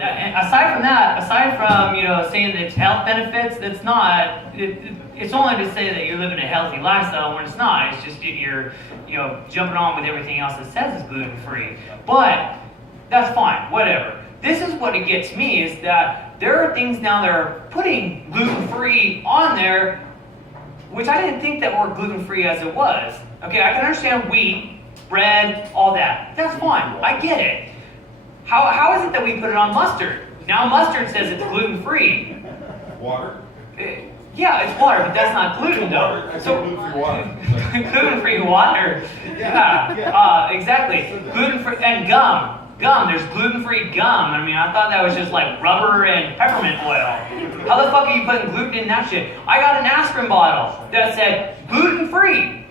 aside from that, aside from saying that it's health benefits, that's not. It's only to say that you're living a healthy lifestyle when it's not. It's just you're jumping on with everything else that says it's gluten free. But that's fine, whatever. This is what it gets me is that there are things now that are putting gluten free on there, which I didn't think that were gluten free as it was. Okay, I can understand wheat, bread, all that. That's fine. I get it. How is it that we put it on mustard? Now mustard says it's gluten-free. Water? Yeah, it's water, but that's not gluten though. So gluten-free water. Gluten-free water. Yeah. Exactly. Gluten-free and gum. Gum. There's gluten-free gum. I mean, I thought that was just like rubber and peppermint oil. How the fuck are you putting gluten in that shit? I got an aspirin bottle that said gluten-free.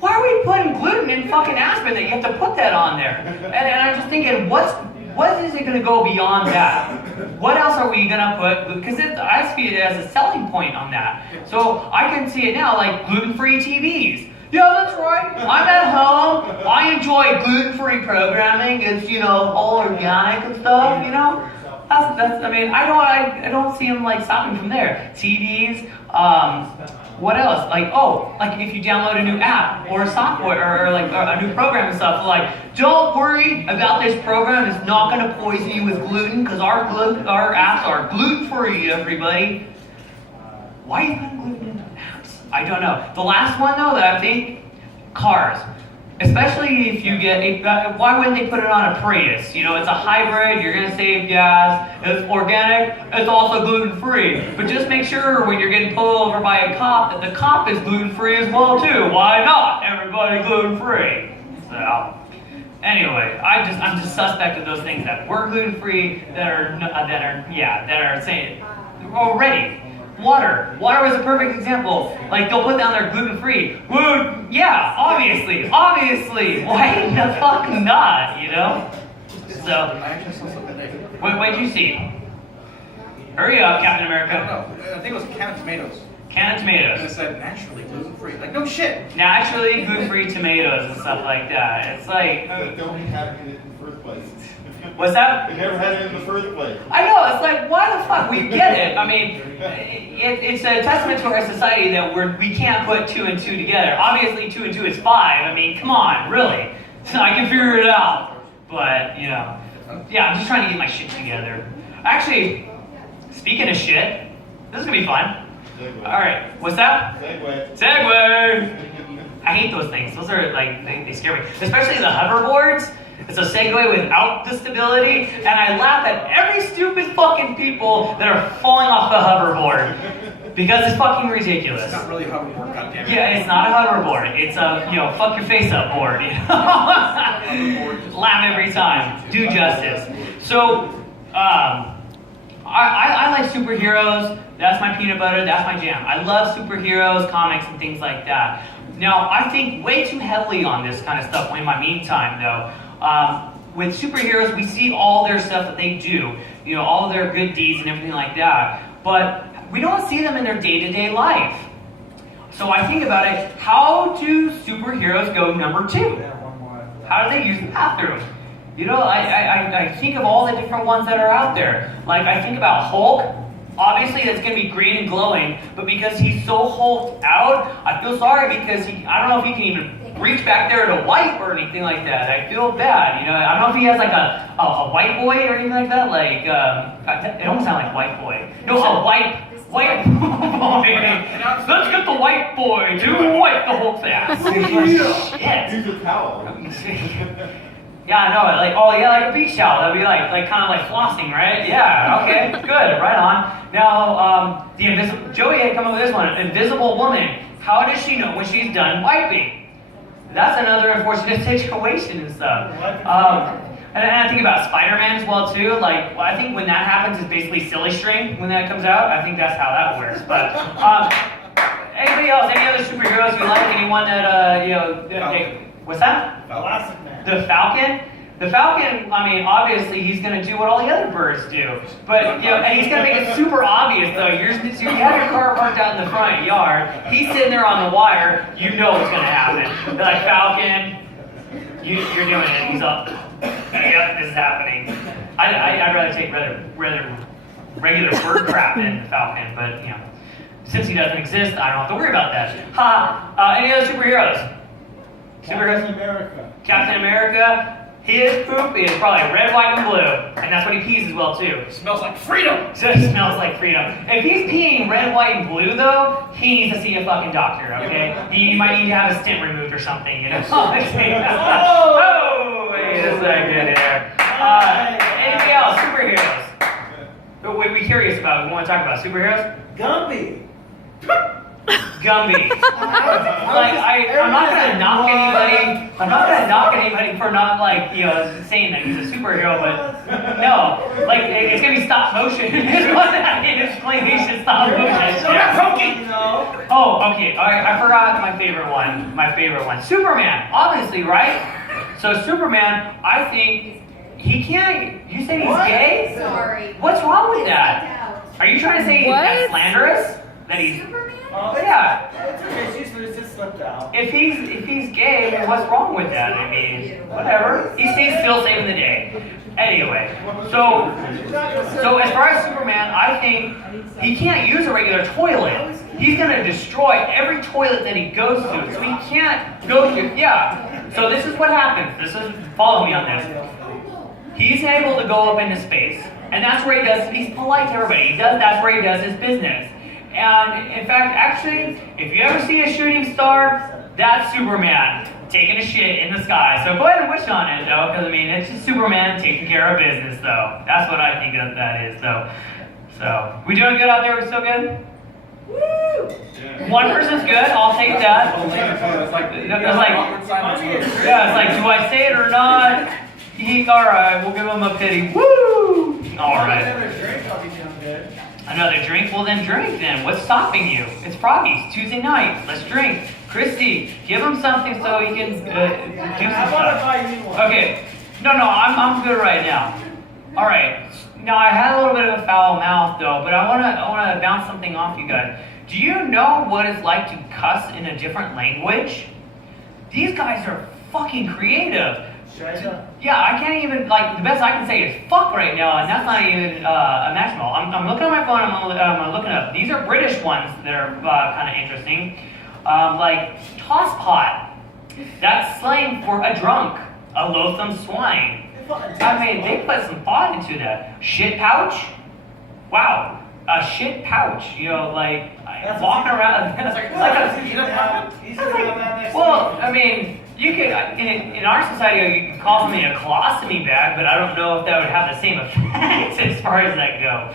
Why are we putting gluten in fucking aspirin that you have to put that on there? And I'm just thinking, what is it going to go beyond that? What else are we going to put? Because I see it as a selling point on that. So I can see it now, like gluten-free TVs. Yeah, that's right. I'm at home. I enjoy gluten-free programming. It's all organic and stuff. That's. I mean, I don't see them like stopping from there. TVs. What else? Like if you download a new app or a software or like a new program and stuff, like don't worry about this program. It's not going to poison you with gluten because our apps are gluten-free. Everybody. Why are you putting gluten into apps? I don't know. The last one though that I think, cars. Especially if you get why wouldn't they put it on a Prius? It's a hybrid, you're gonna save gas, it's organic, it's also gluten-free. But just make sure when you're getting pulled over by a cop that the cop is gluten-free as well too. Why not? Everybody gluten-free. So anyway, I'm just suspect of those things that were gluten-free that are saying already. Water was a perfect example. Like they'll put down there gluten-free. Well, yeah, obviously. Why the fuck not? So, I actually saw something today. what did you see? Hurry up, Captain I America. don't know. I think it was a can of tomatoes. Can of And it tomatoes. said naturally gluten-free. Like, no shit. Naturally gluten-free tomatoes and stuff like that. It's like, But don't have it in the first place. what's that? They never had it in the first place. I know, it's like, why the fuck? We get it. I mean, it's a testament to our society that we can't put 2 and 2 together. Obviously, 2 and 2 is 5. I mean, come on, really. I can figure it out. But, yeah, I'm just trying to get my shit together. Actually, speaking of shit, this is going to be fun. Segway. All right, what's that? Segway. I hate those things. Those are like, they scare me. Especially the hoverboards. It's a Segway without the stability, and I laugh at every stupid fucking people that are falling off the hoverboard because it's fucking ridiculous. It's not really a hoverboard, goddammit. Yeah, it's not a hoverboard. It's a fuck your face up board. Laugh every time. Do justice. So, I like superheroes. That's my peanut butter. That's my jam. I love superheroes, comics, and things like that. Now, I think way too heavily on this kind of stuff in my meantime, though. With superheroes, we see all their stuff that they do, all their good deeds and everything like that, but we don't see them in their day-to-day life. So I think about it, how do superheroes go number 2? How do they use the bathroom? I think of all the different ones that are out there. Like, I think about Hulk. Obviously, that's going to be green and glowing, but because he's so hulked out, I feel sorry because I don't know if he can even reach back there to wipe or anything like that. I feel bad. I don't know if he has like a white boy or anything like that. Like, it almost sounds like white boy. No, a white boy. Let's get the white boy to wipe the Hulk's ass. Shit. Use a towel. Yeah, I know. Like a beach towel. That'd be like kind of like flossing, right? Yeah. Okay. Good. Right on. Now, Joey had come up with this one. Invisible woman. How does she know when she's done wiping? That's another unfortunate situation and stuff. And I think about Spider-Man as well too. Like, I think when that happens, it's basically silly string when that comes out. I think that's how that works. But anybody else? Any other superheroes you like? Anyone that what's that? Elastic Man. The Falcon? The Falcon, I mean, obviously he's going to do what all the other birds do. But, and he's going to make it super obvious, though. You have your car parked out in the front yard. He's sitting there on the wire. You know what's going to happen. They're like, Falcon, you're doing it. He's up. Yep, this is happening. I'd rather take rather regular bird crap than Falcon, but you know, since he doesn't exist, I don't have to worry about that. Ha! Any other superheroes? Captain America. Captain America. His poop is probably red, white, and blue, and that's what he pees as well too. It smells like freedom. So it smells like freedom. If he's peeing red, white, and blue though, he needs to see a fucking doctor, okay? He might need to have a stint removed or something, you know? Oh, wait a second here. Anything else? Superheroes. What are we curious about? We want to talk about superheroes? Gumby. Gumby. I'm not gonna knock anybody. I'm not gonna knock anybody for not like saying that he's a superhero, but no, like it's gonna be stop motion. It wasn't an explanation. Stop motion. Oh, okay. I forgot my favorite one. My favorite one. Superman. Obviously, right? So Superman, I think he can't. You say he's gay? Sorry. What's wrong with that? Are you trying to say that's slanderous? That he's Oh, yeah. It's okay, she's just slipped out. If he's gay, what's wrong with that? I mean, whatever. He stays still saving the day. Anyway, so as far as Superman, I think he can't use a regular toilet. He's gonna destroy every toilet that he goes to. So he can't go through. Yeah. So this is what happens. Follow me on this. He's able to go up into space, and that's where he does. He's polite to everybody. That's where he does his business. And in fact, actually, if you ever see a shooting star, that's Superman taking a shit in the sky. So go ahead and wish on it, though, because I mean, it's just Superman taking care of business, though. That's what I think that is, though. So, we doing good out there? We still good? Woo! One person's good. I'll take that. It's like Yeah, it's like, do I say it or not? All right, we'll give him a pity. Woo! All right. Another drink? Well then drink then. What's stopping you? It's Froggy's Tuesday night. Let's drink. Christy, give him something so he can do some I want to stuff. buy you one. Okay. No, I'm good right now. Alright. Now I had a little bit of a foul mouth though, but I wanna bounce something off you guys. Do you know what it's like to cuss in a different language? These guys are fucking creative. Yeah, I can't even, like, the best I can say is fuck right now, and that's not even imaginable. I'm looking at my phone, I'm looking up. These are British ones that are kind of interesting. Like, toss pot. That's slang for a drunk, a loathsome swine. I mean, they put some thought into that. Shit pouch? Wow. A shit pouch, like walking around. Well, I mean, you could, in our society, you could call something a colostomy bag, but I don't know if that would have the same effect as far as that go.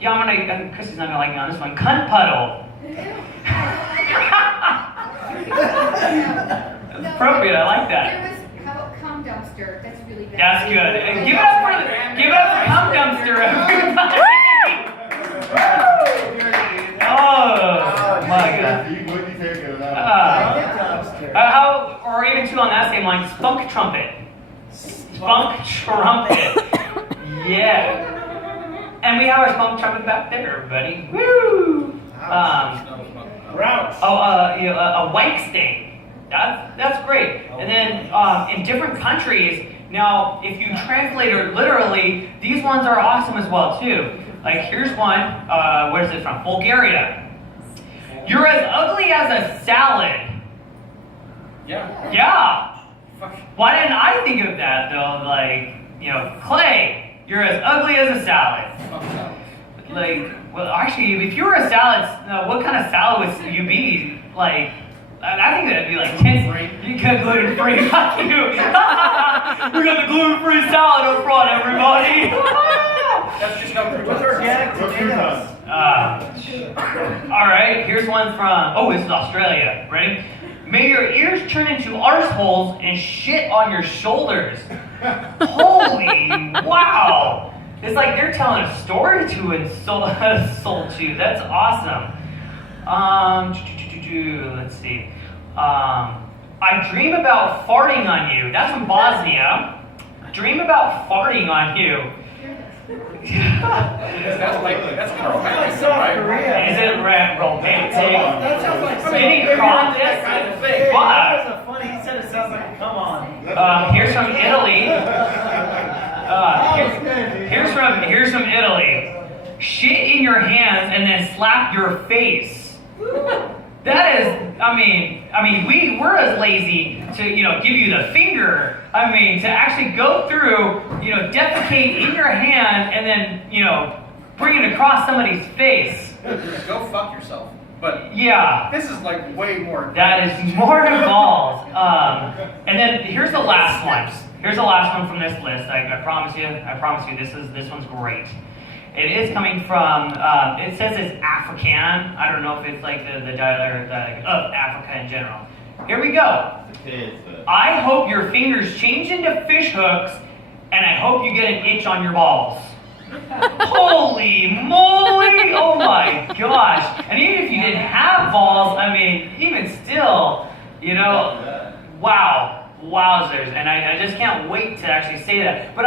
Yeah, Christy's not gonna like me on this one. Cunt puddle. That's appropriate, I like that. How about cum dumpster? That's really bad. That's good. And give it up for cum dumpster, everybody. Oh my god. You wouldn't take it without. Or even too on that same line, spunk trumpet. Spunk trumpet. Yeah. And we have our spunk trumpet back there, everybody. Woo! Rouse. A wank stain. That's great. And then in different countries, now if you translate it literally, these ones are awesome as well too. Like here's one. Where is it from? Bulgaria. You're as ugly as a salad. Yeah. Yeah. Why didn't I think of that though? Like, Clay, you're as ugly as a salad. Like, well, actually, if you were a salad, what kind of salad would you be? Like, I think that'd be like 10. You got gluten-free. Fuck you. We got the gluten-free salad up front, everybody. That's just no What's organic tomatoes? All right, here's one from. This is Australia. Ready? May your ears turn into arseholes and shit on your shoulders. Holy wow! It's like they're telling a story to insult you. That's awesome. Let's see. I dream about farting on you. That's from Bosnia. Dream about farting on you. That's kind of romantic, South Korea. Is it romantic? That sounds like Skinny crotches? kind of thing. Fuck. That was a funny. He said it sounds like a come on. Here's from Italy. Here's from Italy. Shit in your hands and then slap your face. That is, I mean, we're as lazy to, give you the finger. I mean, to actually go through, defecate in your hand and then, bring it across somebody's face. Go fuck yourself. But yeah, this is like way more. That is more involved. And then here's the last one. Here's the last one from this list. I promise you. This one's great. It is coming from. It says it's African. I don't know if it's like the dialect of Africa in general. Here we go. I hope your fingers change into fish hooks, and I hope you get an itch on your balls. Holy moly! Oh my gosh! And even if you didn't have balls, I mean, even still, wow. Wowzers, and I just can't wait to actually say that. But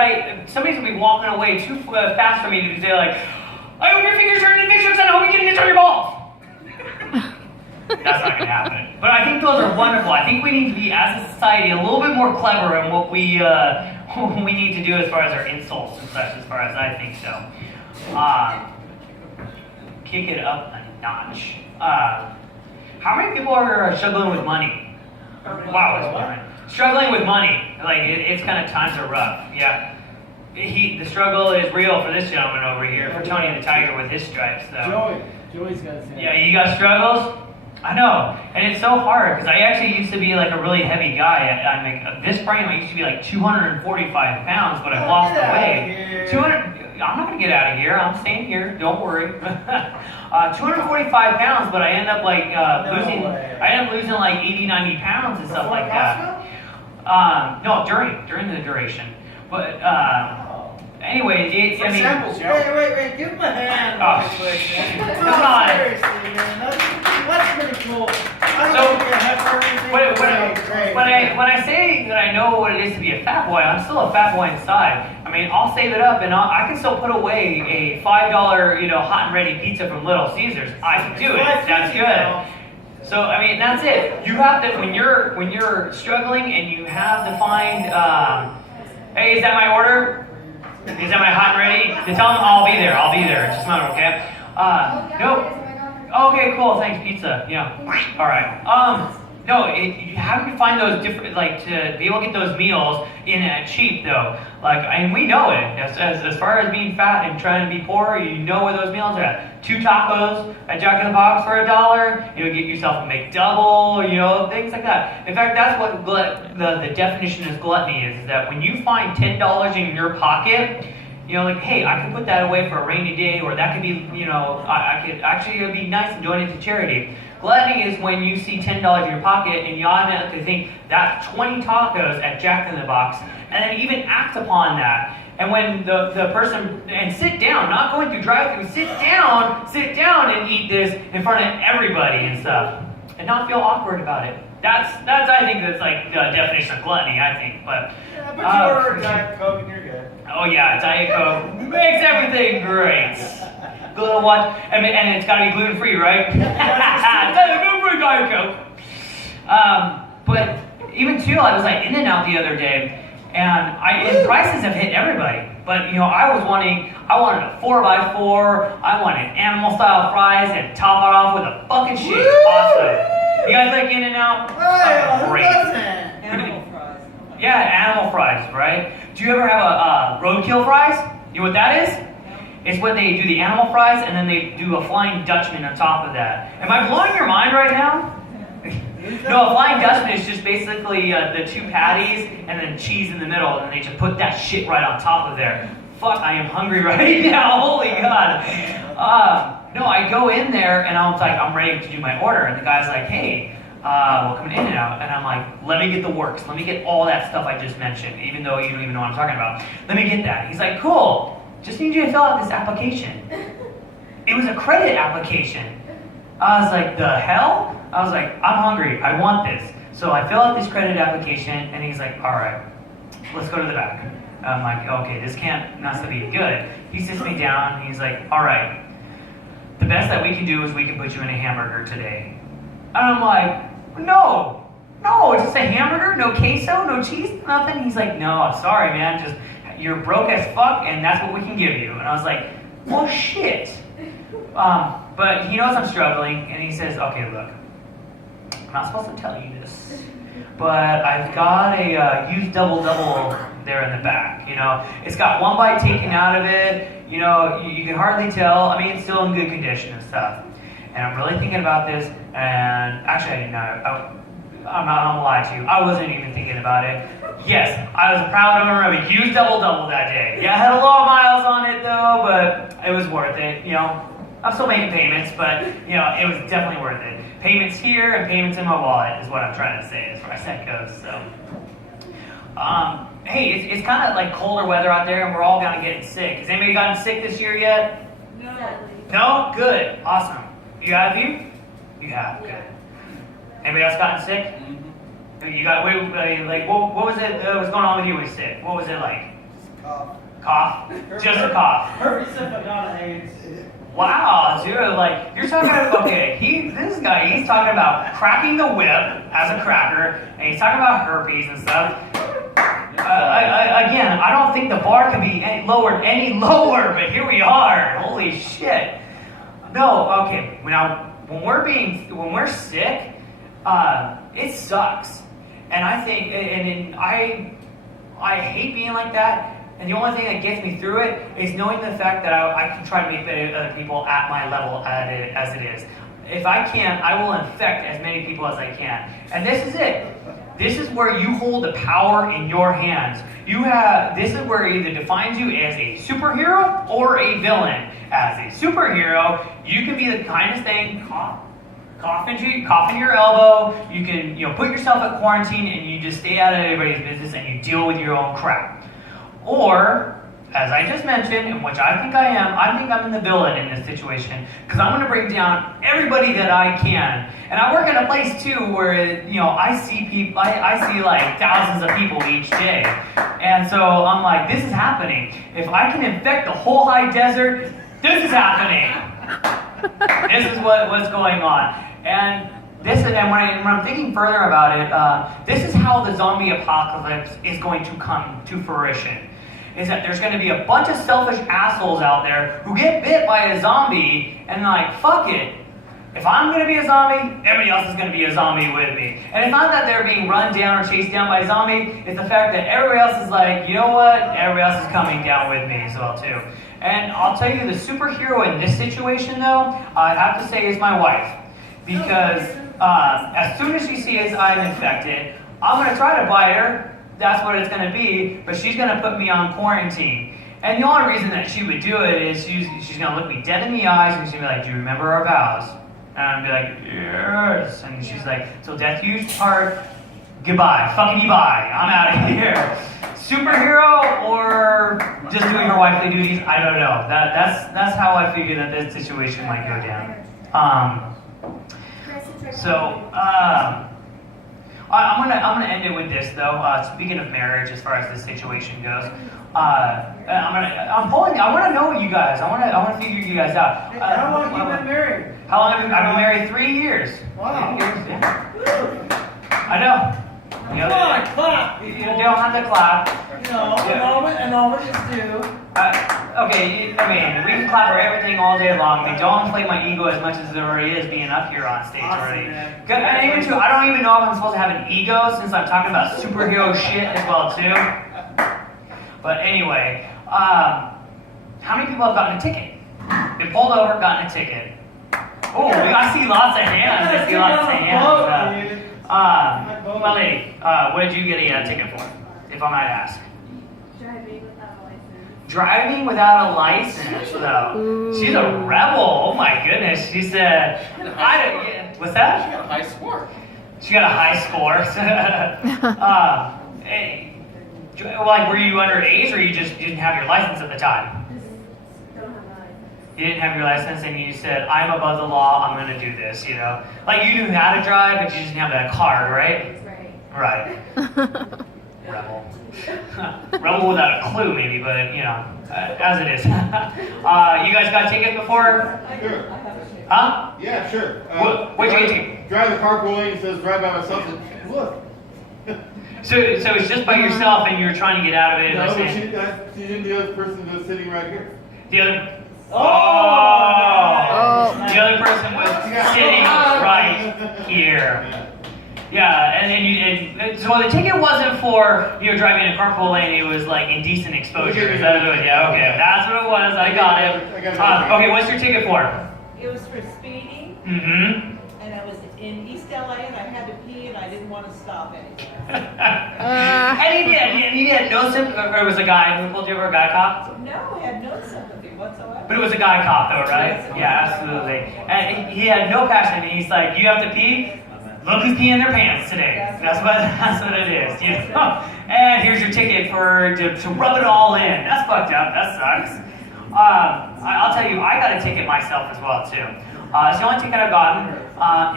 somebody's gonna be walking away too fast for me to say like, I hope your fingers turn into fish hooks and I hope you get an itch on your balls. That's not gonna happen. But I think those are wonderful. I think we need to be, as a society, a little bit more clever in what we need to do as far as our insults and such, as far as I think so. Kick it up a notch. How many people are struggling with money? Wow, it's boring. Struggling with money, like it's kind of, times are rough. Yeah, the struggle is real for this gentleman over here, for Tony the Tiger with his stripes, though. Joey's got his hand. Yeah, you got struggles. I know, and it's so hard because I actually used to be like a really heavy guy. This frame I used to be like 245 pounds, but I've lost the weight. 200. I'm not gonna get out of here. I'm staying here. Don't worry. 245 pounds, but I end up like losing. I end up losing like 80, 90 pounds and stuff like that. No, during the duration. But anyway, I mean. Samples, Wait, give him a hand. Oh, Come on. Seriously, man. That's pretty cool. I don't think I have anything. When I say that I know what it is to be a fat boy, I'm still a fat boy inside. I mean, I'll save it up and I can still put away a $5, hot and ready pizza from Little Caesars. I can do it. That's good. So I mean, that's it. You have to, when you're struggling and you have to find. Hey, is that my order? Is that my hot and ready? Then tell them I'll be there. I'll be there. Just a moment, okay? No. Okay, cool. Thanks, pizza. Yeah. All right. No, you have to find those different, like, to be able to get those meals in at cheap, though. Like, and we know it. As far as being fat and trying to be poor, you know where those meals are at. 2 tacos at Jack in the Box for $1. Get yourself a McDouble, things like that. In fact, that's what the definition of gluttony is that when you find $10 in your pocket, like, hey, I could put that away for a rainy day, or that could be, I could actually, it'd be nice and donate to charity. Gluttony is when you see $10 in your pocket and you automatically think that's 20 tacos at Jack in the Box, and then even act upon that. And when the person, and sit down, not going through drive-through, sit down and eat this in front of everybody and stuff, and not feel awkward about it. That's I think that's like the definition of gluttony, I think. But you order a Diet Coke and you're good. Oh yeah, Diet Coke makes everything great. Gluten what? And it's got to be gluten free, right? Gluten free Diet Coke. But even too, I was like In-N-Out the other day, and prices have hit everybody. But I wanted a 4x4. I wanted animal style fries and top it off with a fucking shake. Awesome. You guys like In-N-Out? Great. Animal fries. Yeah, animal fries, right? Do you ever have a roadkill fries? You know what that is? It's when they do the animal fries and then they do a Flying Dutchman on top of that. Am I blowing your mind right now? No, a Flying Dutchman is just basically the 2 patties and then cheese in the middle, and they just put that shit right on top of there. Fuck, I am hungry right now. Holy God. No, I go in there and I'm ready to do my order, and the guy's like, hey, welcome to In-N-Out. And I'm like, let me get the works. Let me get all that stuff I just mentioned, even though you don't even know what I'm talking about. Let me get that. He's like, cool. Just need you to fill out this application. It was a credit application. I was like, the hell? I was like, I'm hungry. I want this. So I fill out this credit application, and he's like, all right, let's go to the back. I'm like, okay, this can't be good. He sits me down, and he's like, all right, the best that we can do is we can put you in a hamburger today. And I'm like, no, it's just a hamburger, no queso, no cheese, nothing. He's like, no, I'm sorry, man, just you're broke as fuck, and that's what we can give you. And I was like, well, shit. But he knows I'm struggling, and he says, okay, look, I'm not supposed to tell you this, but I've got a used double-double there in the back. You know, it's got one bite taken out of it. You know, you can hardly tell. I mean, it's still in good condition and stuff. And I'm really thinking about this, and actually, I didn't know. I'm not gonna lie to you. I wasn't even thinking about it. Yes, I was a proud owner of a used double-double that day. Yeah, I had a lot of miles on it though, but it was worth it. You know, I'm still making payments, but you know, it was definitely worth it. Payments here and payments in my wallet is what I'm trying to say as far as that goes. So, hey, it's kind of like colder weather out there, and we're all kind of getting sick. Has anybody gotten sick this year yet? No. No? Good. Awesome. You have you? You have. Good. Anybody else gotten sick? You got, like, what was it that was going on with you when you were sick? What was it like? Cough? Just a cough. Herpes simplex AIDS. Wow, dude, like, you're talking about, okay, this guy, he's talking about cracking the whip as a cracker, and he's talking about herpes and stuff. Again, I don't think the bar can be lowered any lower, but here we are. Holy shit. No, okay, now, when we're sick, it sucks. And I think, and I hate being like that. And the only thing that gets me through it is knowing the fact that I can try to make other people at my level as it is. If I can, I will infect as many people as I can. And this is it. This is where you hold the power in your hands. This is where it either defines you as a superhero or a villain. As a superhero, you can be the kindest thing, cough in your elbow. You can, put yourself at quarantine and you just stay out of everybody's business and you deal with your own crap. Or, as I just mentioned, and which I think I'm in the villain in this situation, because I'm going to bring down everybody that I can. And I work in a place too where, I see people, I see like thousands of people each day. And so I'm like, this is happening. If I can infect the whole high desert, this is happening. This is what's going on. And when I'm thinking further about it, this is how the zombie apocalypse is going to come to fruition. Is that there's going to be a bunch of selfish assholes out there who get bit by a zombie and they're like, fuck it. If I'm going to be a zombie, everybody else is going to be a zombie with me. And it's not that they're being run down or chased down by a zombie. It's the fact that everybody else is like, you know what? Everybody else is coming down with me as well too. And I'll tell you, the superhero in this situation though, I'd have to say is my wife. Because as soon as she sees I'm infected, I'm going to try to bite her. That's what it's going to be, but she's going to put me on quarantine. And the only reason that she would do it is she's going to look me dead in the eyes and she's going to be like, do you remember our vows? And I'm going to be like, yes. And she's like, till death you part, goodbye, fucking bye, I'm out of here. Superhero or just doing her wifely duties? I don't know. That's how I figure that this situation might go down. I'm gonna end it with this though. Speaking of marriage, as far as this situation goes, I want to know you guys. I want to figure you guys out. How long have you been married? How long have I've been married? 3 years. Wow. 3 years, yeah. I know. Come on, clap. You don't have to clap. And always do. Okay, I mean, we can clap for everything all day long. I mean, don't inflate my ego as much as it already is being up here on stage already. Good, and even too, I don't even know if I'm supposed to have an ego since I'm talking about superhero shit as well too. But anyway, how many people have gotten a ticket? Been pulled over, gotten a ticket. Oh, I see lots of hands. I see lots of hands. My lady, what did you get a ticket for, if I might ask? Driving without a license, though. She's a rebel. Oh my goodness. She said, what's that? She got a high score. She got a high score. Like, were you underage or you just didn't have your license at the time? You didn't have your license and you said, I'm above the law, I'm going to do this, Like, you knew how to drive, but you just didn't have that card, right? Right. Rebel. Rebel without a clue, maybe, but, as it is. You guys got tickets before? Sure. Huh? Yeah, sure. What'd you get to? Drive the carpooling, it says drive by myself. Look. So it's just by yourself and you're trying to get out of it. No, and but saying, she didn't the other person was sitting right here. the other. Oh. The other person was sitting right here. Yeah, and then so the ticket wasn't for driving in a carpool lane. It was like indecent exposure. Is that what it was? Yeah, okay, that's what it was. I got it. Okay, what's your ticket for? It was for speeding, Mm-hmm. and I was in East LA, and I had to pee, and I didn't want to stop anywhere. And he had no sympathy. Or it was a guy who pulled you over, a guy cop. No, I had no sympathy whatsoever. But it was a guy cop, though, right? Yeah, absolutely. And he had no passion. And he's like, "You have to pee. Look who's peeing their pants today." That's what it is. And here's your ticket to rub it all in. That's fucked up. That sucks. I'll tell you, I got a ticket myself as well too. It's the only ticket I've gotten.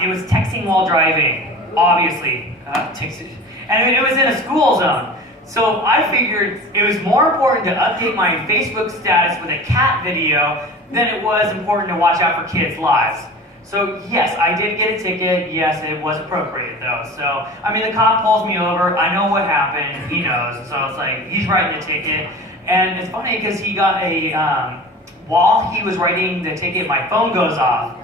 It was texting while driving, obviously. And it was in a school zone. So I figured it was more important to update my Facebook status with a cat video than it was important to watch out for kids' lives. So yes, I did get a ticket. Yes, it was appropriate though. So, I mean, the cop pulls me over. I know what happened. He knows. So it's like, he's writing the ticket. And it's funny because he got while he was writing the ticket, my phone goes off.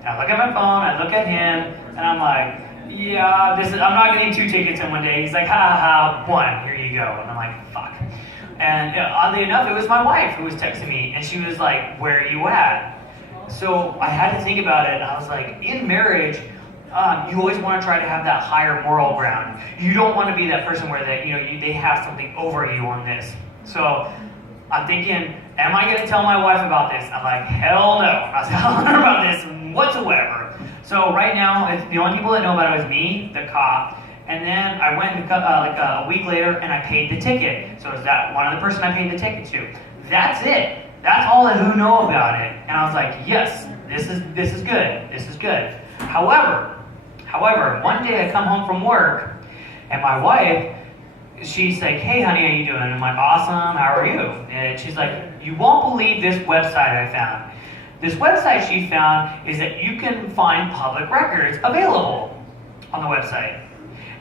And I look at my phone, I look at him, and I'm like, yeah, I'm not getting 2 tickets in one day. He's like, ha, 1, here you go. And I'm like, fuck. And oddly enough, it was my wife who was texting me, and she was like, where are you at? So I had to think about it, and I was like, in marriage, you always want to try to have that higher moral ground. You don't want to be that person where they have something over you on this. So I'm thinking, am I going to tell my wife about this? I'm like, hell no. I'm not telling her about this whatsoever. So right now, the only people that know about it is me, the cop, and then I went like a week later and I paid the ticket. So is that one of the person I paid the ticket to? That's it. That's all who know about it. And I was like, yes, this is good. This is good. However, one day I come home from work and my wife, she's like, hey honey, how you doing? I'm like, awesome, how are you? And she's like, you won't believe this website I found. This website she found is that you can find public records available on the website.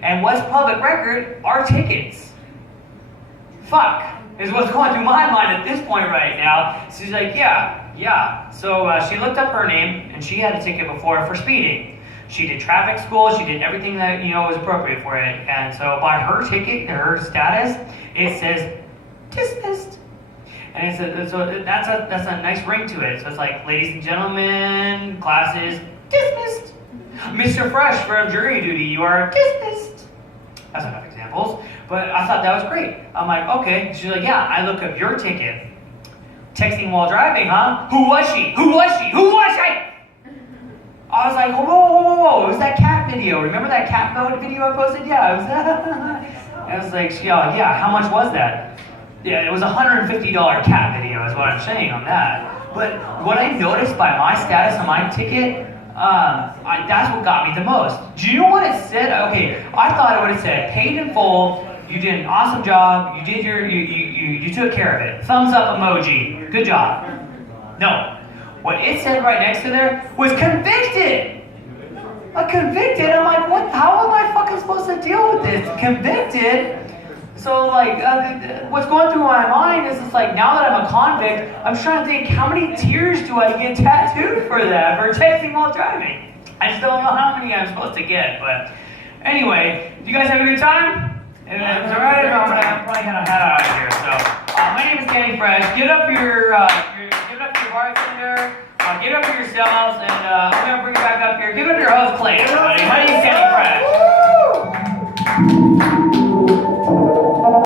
And what's public record are tickets. Fuck, is what's going through my mind at this point right now. She's like, yeah. So she looked up her name, and she had a ticket before for speeding. She did traffic school, she did everything that was appropriate for it. And so by her ticket, her status, it says dismissed. And so that's a nice ring to it. So it's like, ladies and gentlemen, classes dismissed. Mr. Fresh from jury duty, you are dismissed. That's enough examples. But I thought that was great. I'm like, okay. She's like, yeah, I look up your ticket. Texting while driving, huh? Who was she? I was like, whoa. It was that cat video. Remember that cat mode video I posted? Yeah, it was that. I was like, yeah, how much was that? Yeah, it was a $150 cat video is what I'm saying on that. But what I noticed by my status on my ticket, that's what got me the most. Do you know what it said? Okay, I thought it would have said, paid in full, you did an awesome job, you did you took care of it. Thumbs up emoji, good job. No. What it said right next to there was convicted. Convicted? I'm like, what? How am I fucking supposed to deal with this? Convicted? So like, what's going through my mind is it's like, now that I'm a convict, I'm trying to think, how many tears do I get tattooed for that, for texting while driving? I just don't know how many I'm supposed to get, but anyway, do you guys have a good time? If it's alright, I'm probably gonna head out of here. So, my name is Kenny Fresh. Give it up for your bartender. Give it up for yourselves, and I'm gonna bring it back up here. Give it up to your host, Clay, everybody. My name is Kenny Fresh.